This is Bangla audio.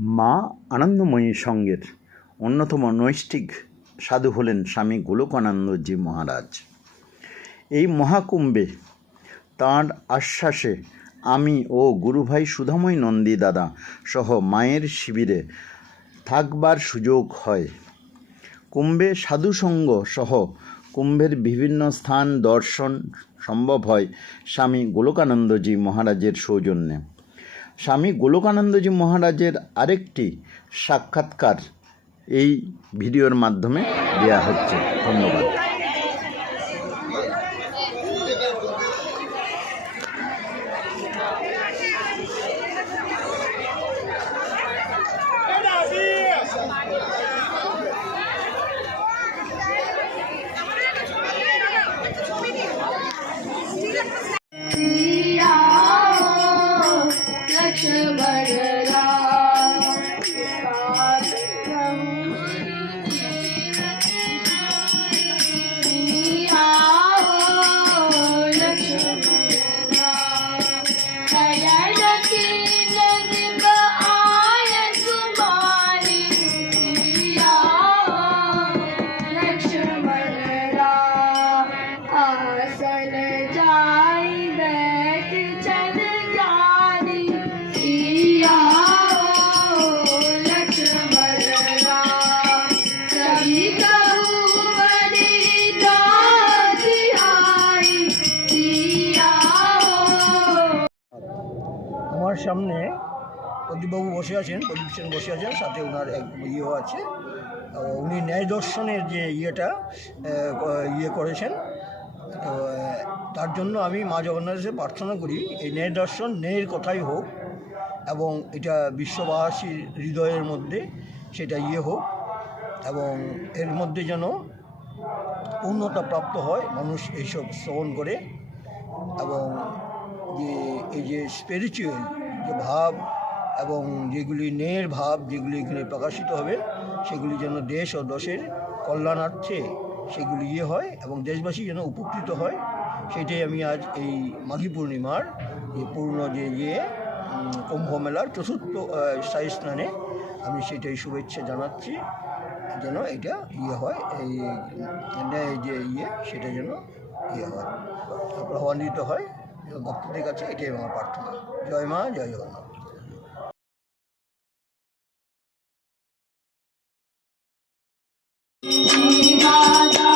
মা আনন্দময়ী সঙ্গের অন্যতম নৈষ্ঠিক সাধু হলেন স্বামী গোলকানন্দজি মহারাজ। এই মহাকুম্ভে তাঁর আশ্বাসে আমি ও গুরুভাই সুধাময় নন্দী দাদা সহ মায়ের শিবিরে থাকবার সুযোগ হয়। কুম্ভে সাধুসঙ্গ সহ কুম্ভের বিভিন্ন স্থান দর্শন সম্ভব হয় স্বামী গোলকানন্দজি মহারাজের সৌজন্যে। স্বামী গোলকানন্দজি মহারাজের আরেকটি সাক্ষাৎকার এই ভিডিওর মাধ্যমে দেওয়া হচ্ছে। ধন্যবাদ। সামনে প্রদীপবাবু বসে আছেন, প্রদীপ সেন বসে আছেন, সাথে ওনার এক ইয়েও আছে। উনি ন্যায় দর্শনের যে ইয়েটা ইয়ে করেছেন। তো তার জন্য আমি মা জগন্নাথের প্রার্থনা করি, এই ন্যায় দর্শন ন্যায়ের কথাই হোক এবং এটা বিশ্ববাসীর হৃদয়ের মধ্যে সেটা ইয়ে হোক এবং এর মধ্যে যেন পূর্ণতা প্রাপ্ত হয়, মানুষ এইসব শ্রবণ করে এবং যে, এই যে স্পিরিচুয়াল ভাব এবং যেগুলি ন্যায়ের ভাব, যেগুলি এখানে প্রকাশিত হবে, সেগুলি যেন দেশ ও দশের কল্যাণার্থে সেগুলি ইয়ে হয় এবং দেশবাসী যেন উপকৃত হয়। সেটাই আমি আজ এই মাঘী পূর্ণিমার যে পূর্ণ যে ইয়ে কুম্ভ মেলার চতুর্থ স্থায়ী স্নানে আমি সেটাই শুভেচ্ছা জানাচ্ছি যেন এটা ইয়ে হয়, এই ন্যায় যে ইয়ে সেটা যেন ইয়ে হয়। প্রভান্বিত হয়। ভক্তদের কাছে এটাই আমার প্রার্থনা। জয় মা জয় জগন্নাথ। দাদা